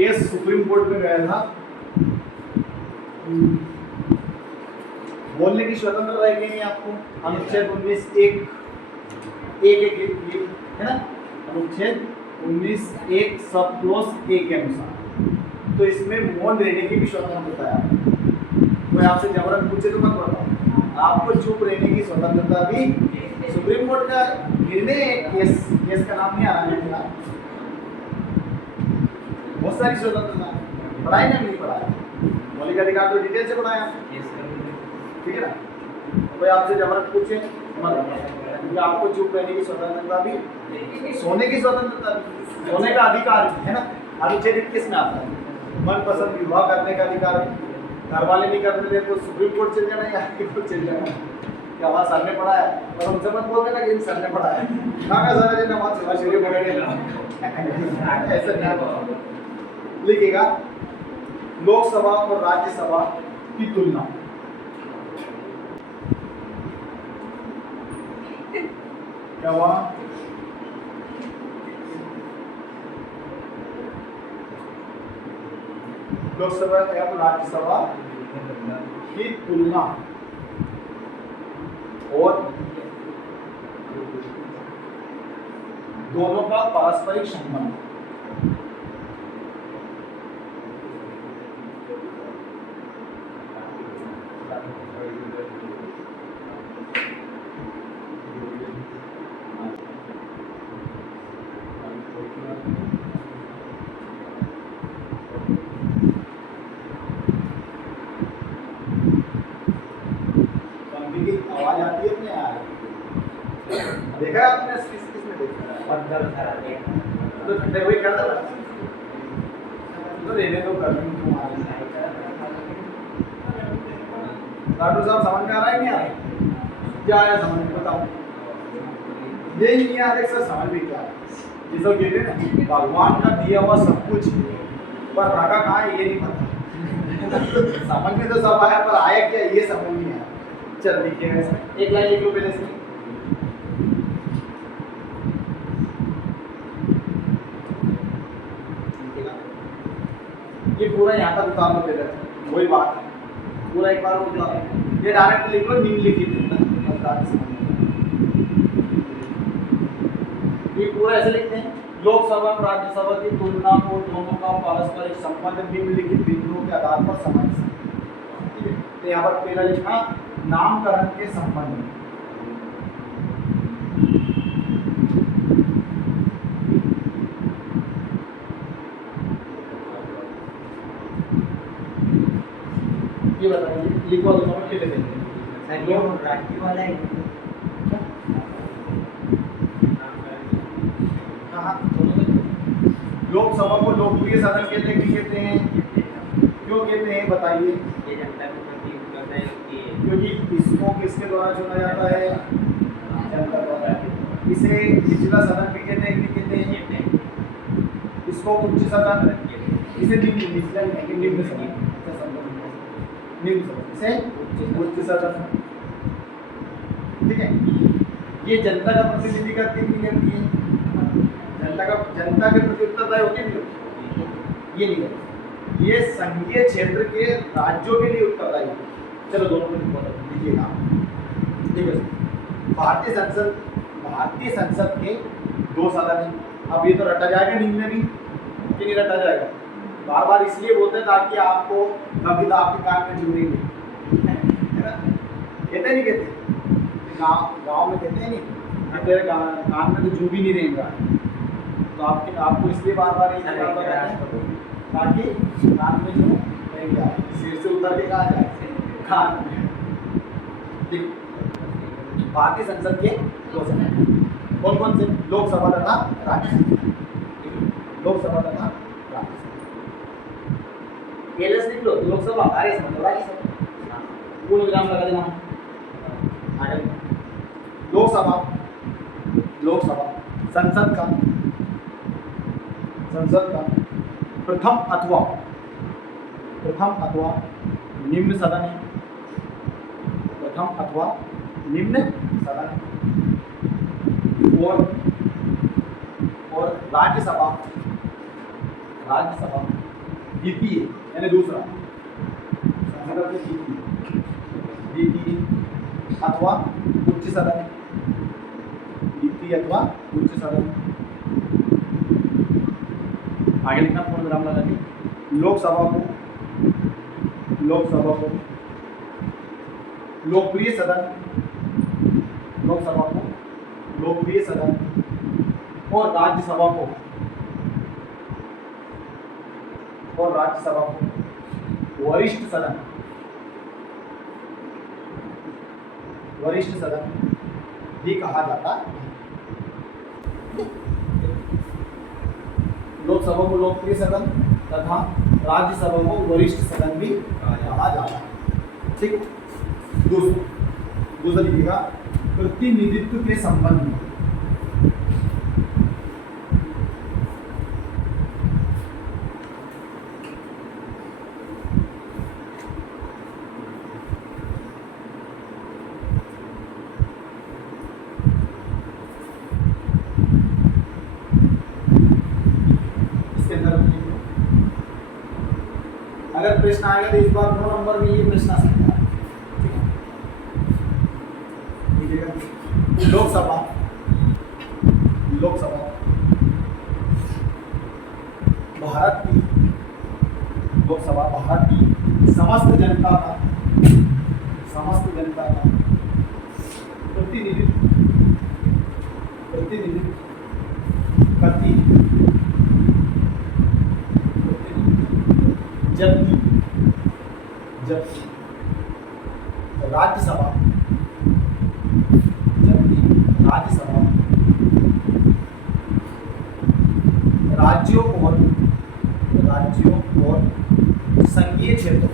Case supreme court में गया था, बोलने की स्वतंत्रता है कि नहीं आपको? अनुच्छेद 19(1) है ना, अनुच्छेद 19(1) सब क्लोज 1 के अनुसार। तो इसमें मौन रहने की भी स्वतंत्रता है। कोई आपसे जबरन पूछे तो मत बताओ, आपको चुप रहने की स्वतंत्रता भी सुप्रीम कोर्ट का निर्णय। केस का नाम नहीं आ रहा है, बहुत सारी स्वतंत्रता पढ़ाई ना, नहीं पढ़ाया मौलिक अधिकार तो डिटेल से पढ़ाया, ठीक है ना। कोई आपसे जबरन पूछे मत, आपको चुप रहने की स्वतंत्रता भी, सोने की स्वतंत्रता भी, सोने का अधिकार है ना। अनुच्छेद 21 में आता है मनपसंद विवाह करने का अधिकार है। घर वाले नहीं करते थे तो सुप्रीम कोर्ट चल जाना या हाई कोर्ट चल जाना, क्या वहाँ सर ने पढ़ा है? और उनसे मत बोलते ना कि सर ने पढ़ा है, कहाँ सर है ना, वहाँ शेरी पढ़े ऐसा लिखेगा। लोकसभा और राज्यसभा की तुलना, क्या हुआ? लोकसभा एवं राज्यसभा की तुलना और दोनों का पारस्परिक संबंध। आवाज आती है अपने यार, देखा है आपने? किसने देखा है? तो ठंडे हुए कर दो तो रहने दो, कर लूँ तुम्हारे डॉक्टर साहब। समझ में आ रहा है नहीं आ रहा? क्या आया समझ में, बताओ। ये नहीं आ रहा सर, समझ में क्या? जिसको कहते हैं ना भगवान का दिया हुआ सब कुछ, पर रखा कहाँ है ये नहीं पता। समझ में तो सब आया, पर आया क्या ये समझ नहीं आया। चल लिखिएगा इसमें, एक लाइन लिख लो पहले से। ये पूरा यहाँ तक उतार लो पहले, वही बात है, पूरा एक बार उतार। ये डायरेक्ट लिख लो निम्नलिखित, ये पूरा ऐसे लिखते हैं। लोकसभा और राज्यसभा की तुलना को दोनों का पारस्परिक संबंध निम्नलिखित बिंदुओं के आधार पर समझ सकते हैं। तो यहाँ पर पहला लिखा नामकरण के संबंध में। ये बताइए, लिखवा दो नंबर के लिए देंगे राज्य वाला है। हाँ, लोकसभा को लोकप्रिय सदन कहते हैं, क्यों कहते हैं बताइए? क्योंकि इसको किसके द्वारा चुना जाता है? जनता द्वारा। इसे निचला सदन भी कहते हैं, कहते हैं इसको उच्च सदन, इसे निचला निम्न सदन, इसे उच्च सदन, ठीक है। ये जनता का प्रतिनिधि करती है, जनता के प्रति उत्तरदायी होती है, ये नहीं है। ये संघीय क्षेत्र के राज्यों के लिए उत्तरदायी है। चलो दोनों को लिखिएगा। देखो भारतीय संसद के 2 सदन हैं। अब ये तो रटा जाएगा निम्न में भी कि नहीं रटा जाएगा? बार बार इसलिए बोलते हैं ताकि आपको कभी आपके कान में जुड़ेंगे, कहते नहीं कहते? गाँव में कहते हैं नहीं, तेरे कान में तो जू भी नहीं रहेगा। तो आपको इसलिए बार बार ताकि कान में जो रहेगा, सिर से उतर के कहा जाए कान में। भारतीय संसद के 2 सदन कौन कौन से? लोकसभा तथा राज्यसभा। लोकसभा तथा राज्यसभा लिख लो। लोकसभा हमारे समझ राज्यसभा पूर्ण विराम लगा देना। आगे लोकसभा संसद का प्रथम अथवा निम्न सदन है। प्रथम अथवा निम्न सदन और राज्यसभा राज्यसभा द्वितीय यानी दूसरा द्वितीय अथवा उच्च सदन, द्वितीय अथवा उच्च सदन। आगे लिखना पूर्ण विराम लगा के लोकसभा को लोकप्रिय सदन, लोकसभा को लोकप्रिय सदन और राज्यसभा को वरिष्ठ सदन भी कहा जाता है। लोकसभा को लोकप्रिय सदन तथा राज्यसभा को वरिष्ठ सदन भी कहा जाता है। ठीक, दूसरा लिखिएगा प्रतिनिधित्व के संबंध में। अगर प्रश्न आएगा तो इस बार 9 नंबर में ये प्रश्न आ सकता है। लोकसभा भारत की समस्त जनता का प्रतिनिधित्व करती है, जबकि राज्यसभा राज्यों और संघीय क्षेत्रों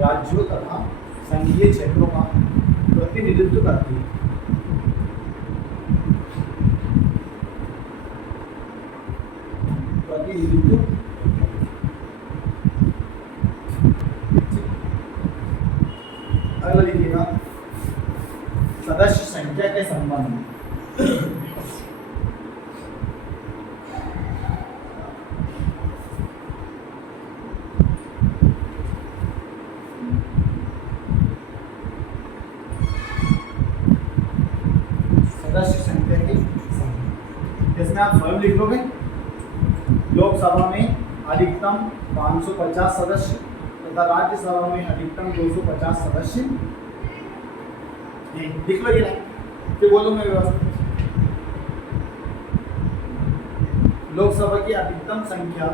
राज्यों तथा संघीय क्षेत्रों का प्रतिनिधित्व करती है। अगला लिखिएगा सदस्य संख्या के संबंध में। सदस्य संख्या के संबंध, इसमें आप स्वयं लिख लोगे। लोकसभा में अधिकतम 550 सदस्य तथा राज्यसभा में अधिकतम 250 सदस्य लिख लो। ये फिर बोलो मैं व्यवस्था। लोकसभा की अधिकतम संख्या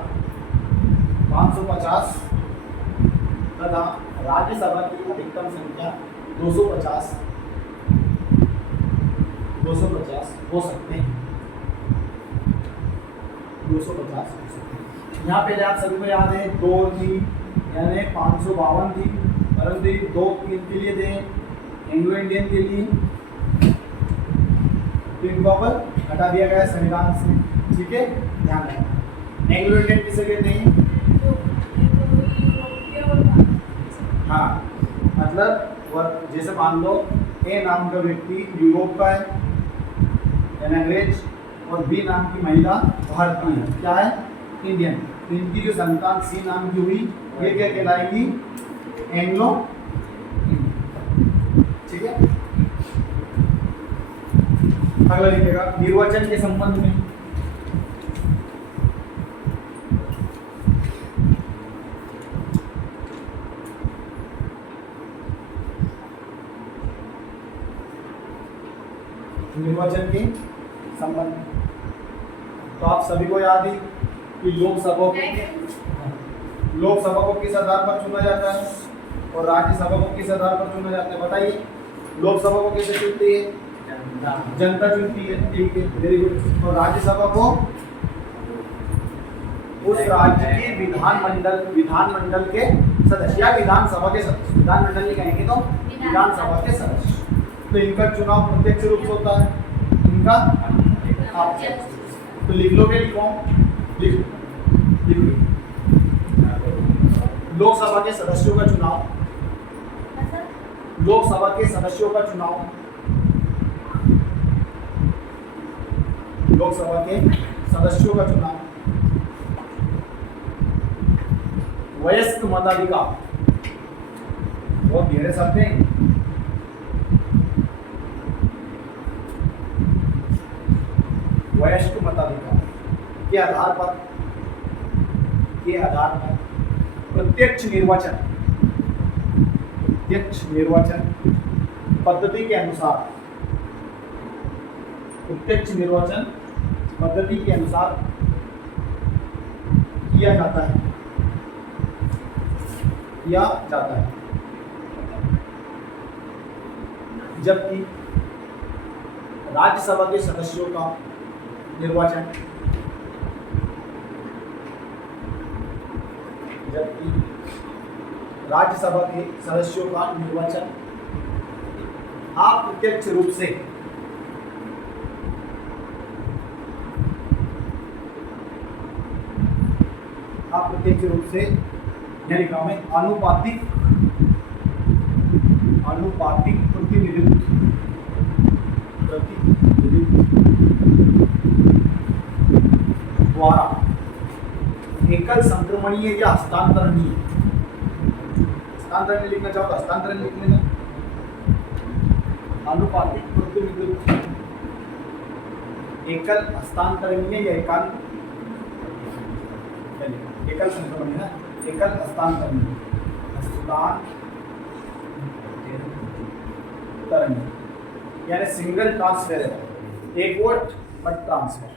550 तथा राज्यसभा की अधिकतम संख्या 250 हो सकते हैं। 250 यहाँ पहले आप सभी को याद है 2 थी यानी 552 थी, परंतु 2 के लिए थे एंग्लो इंडियन के लिए, तो इनको अब हटा दिया गया संविधान से। ठीक है, ध्यान रखना। एंग्लो इंडियन किसे कहते हैं? हाँ, मतलब जैसे मान लो ए नाम का व्यक्ति यूरोप का है यानी अंग्रेज, और बी नाम की महिला भारतीय है, क्या है? इंडियन। तो इनकी जो संतान सी नाम की हुई ये क्या कहलाएगी? एंग्लो। ठीक है, अगला लिखेगा निर्वाचन के संबंध में। निर्वाचन के संबंध में तो आप सभी को याद है कि लोकसभा को किस आधार पर चुना जाता है और राज्यसभा को किस आधार पर चुना जाता है? बताइए। लोकसभा को कैसे चुनती है? जनता चुनती है। ठीक है, वेरी गुड। और राज्यसभा को उस राज्य के विधानमंडल के सदस्य या विधानसभा के सदस्य, विधानमंडल नहीं कहेंगे तो विधानसभा के सदस्य। तो इनका चुनाव प्रत्यक्ष रूप से होता है, इनका तो लिख लोगे, लिखो लोकसभा के सदस्यों का चुनाव लोकसभा के सदस्यों का चुनाव। वयस्क मताधिकार, बहुत गहरे शब्द हैं। वयस्क मताधिकार के आधार पर प्रत्यक्ष निर्वाचन पद्धति के अनुसार किया जाता है जबकि राज्यसभा के सदस्यों का निर्वाचन अप्रत्यक्ष रूप से यानी लिखा में आनुपातिक प्रतिनिधित्व द्वारा एकल संक्रमणीय या हस्तांतरणीय लिखना चाहो तो हस्तांतरण लिख लेना। आनुपातिक प्रतिनिधित्व एकल हस्तांतरणीय या एकल संक्रमणीय ना, एकल हस्तांतरणीय यानी सिंगल ट्रांसफर है, एक वोट बट ट्रांसफर।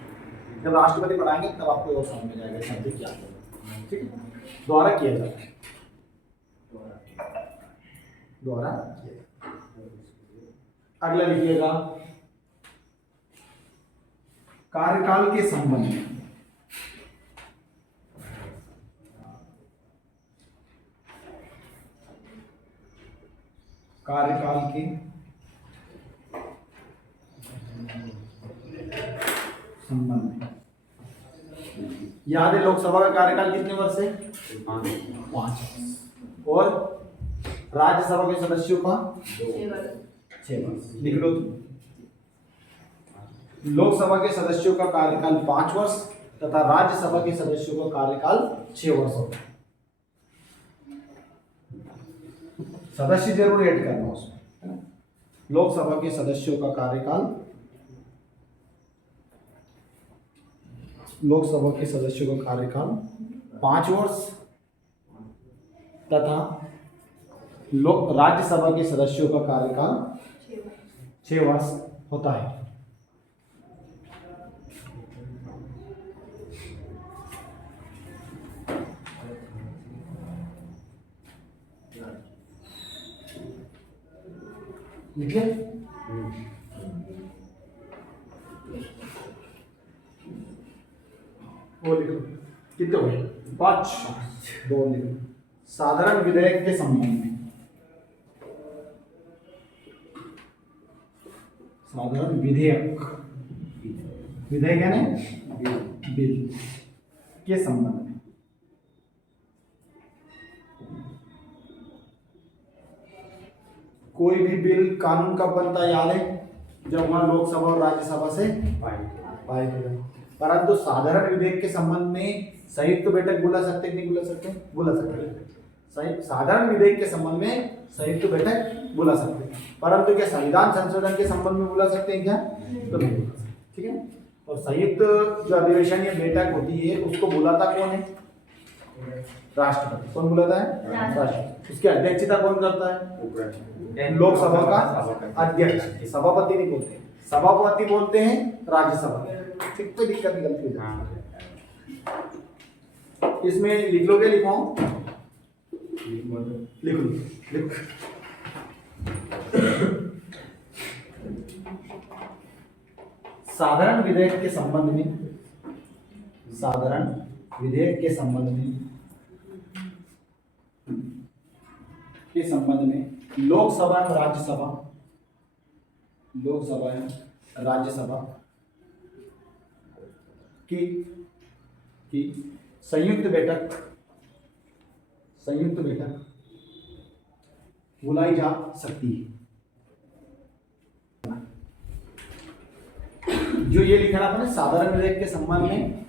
जब राष्ट्रपति पढ़ाएंगे तब आपको और समझ में जाएगा शब्द क्या है, ठीक है। द्वारा किया जाता है, अगला लिखिएगा कार्यकाल के संबंध में। कार्यकाल के संबंध में याद है लोकसभा का कार्यकाल कितने वर्ष है? 5। और राज्यसभा के सदस्यों का 6 वर्ष। लिख लो तुम। लोकसभा के सदस्यों का कार्यकाल 5 वर्ष तथा राज्यसभा के सदस्यों का कार्यकाल 6 वर्ष होता है। सदस्य जरूर ऐड करना उसमें, है ना। लोकसभा के सदस्यों का कार्यकाल 5 वर्ष तथा राज्यसभा के सदस्यों का कार्यकाल 6 वर्ष होता है। लिखिए वो लिखो कितने हुए? 5। 2 लिखो। साधारण विधेयक के संबंध में, साधारण विधेयक यानी बिल के संबंध में कोई भी बिल कानून कब बनता है याद है? जब वहां लोकसभा और राज्यसभा से पारित हो जाए। परंतु साधारण विधेयक के संबंध में संयुक्त बैठक बुला सकते कि नहीं बुला सकते? बुला सकते। साधारण विधेयक के संबंध में संयुक्त बैठक बुला सकते हैं, परंतु क्या संविधान संशोधन के संबंध में बुला सकते हैं क्या? तो नहीं बुला सकते, ठीक है। और संयुक्त जो अधिवेशन या बैठक होती है उसको बुलाता कौन है? राष्ट्रपति। कौन बुलाता है? राष्ट्रपति। उसकी अध्यक्षता कौन करता है? लोकसभा का अध्यक्ष। सभापति नहीं बोलते, सभापति बोलते हैं राज्यसभा। ठीक, कोई दिक्कत नहीं, गलती हो जाए। इसमें लिख लो, क्या लिखवाऊं? लिख लो। साधारण विधेयक के संबंध में लोकसभा एवं राज्यसभा की संयुक्त बैठक बुलाई जा सकती है। जो ये लिखा आपने साधारण विधेयक के संबंध में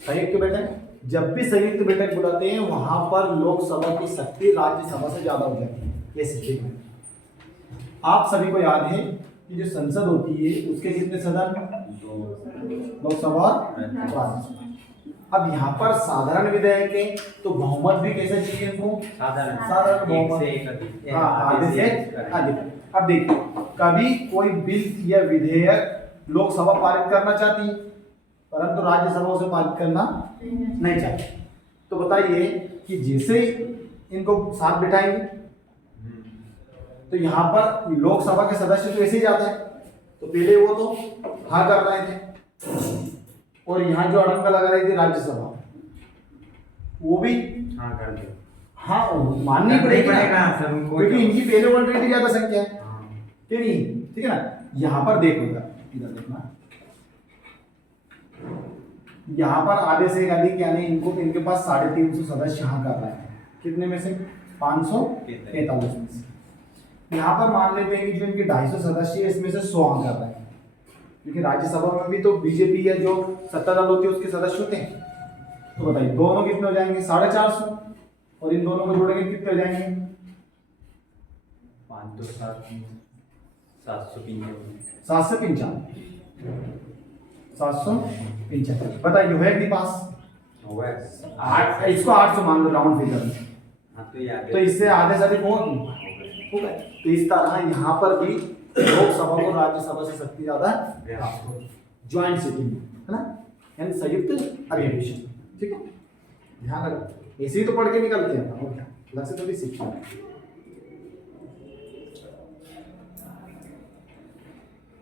संयुक्त बैठक, जब भी संयुक्त बैठक बुलाते हैं वहां पर लोकसभा की शक्ति राज्यसभा से ज्यादा हो जाती है। ये सिद्ध है। आप सभी को याद है कि जो संसद होती है उसके कितने सदन, लोकसभा और राज्यसभा। अब यहाँ पर साधारण विधेयक है तो बहुमत भी कैसे चाहिए इनको, साधारण बहुमत, हाँ आधे से अधिक। अब देखिए कभी कोई बिल या विधेयक लोकसभा पारित करना चाहती है परंतु राज्यसभा उसे पारित करना नहीं चाहती, तो बताइए कि जैसे ही इनको साथ बिठाएंगे तो यहाँ पर लोकसभा के सदस्य तो ऐसे ही जाते हैं, तो पहले वो तो हाँ कर रहे थे और यहाँ जो अड़ंगा लगा रही थी राज्यसभा वो भी हाँ कर दे, हाँ माननी पड़ेगी सर उनको, क्योंकि इनकी पहले ऑलरेडी ज्यादा संख्या है कि नहीं, ठीक है ना। यहाँ पर देखो इधर देखना, यहाँ पर आधे से अधिक यानी इनको इनके पास 350 सदस्य हाँ कर रहे हैं, कितने में से 543 में से। यहाँ पर मान लेते हैं कि जो इनके 250 सदस्य है इसमें से 100 हाँ कर रहे हैं, क्योंकि राज्यसभा में भी तो बीजेपी या जो सत्ता दल होती है उसके सदस्य होते हैं। तो बताइए दोनों कितने हो जाएंगे, 450, और इन दोनों को जोड़ेंगे कितने हो जाएंगे, 5 तो 755। बताइए है कि पास होगा 8, इसको 800 मान लो राउंड फिगर में, हाँ तो ये तो इससे आधे से अधिक होगा। तो इस तरह यहाँ पर भी लोकसभा को राज्यसभा से शक्ति ज्यादा है, ज्वाइंट सिटिंग है ना, यानी संयुक्त अधिवेशन, ठीक है। ध्यान रखो, ऐसे ही तो पढ़ के निकलते हैं और क्या अलग से थोड़ी सीखना है,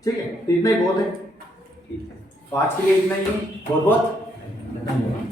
ठीक है। तो इतना ही बहुत है, ठीक है, तो आज के लिए इतना ही है। बहुत बहुत धन्यवाद।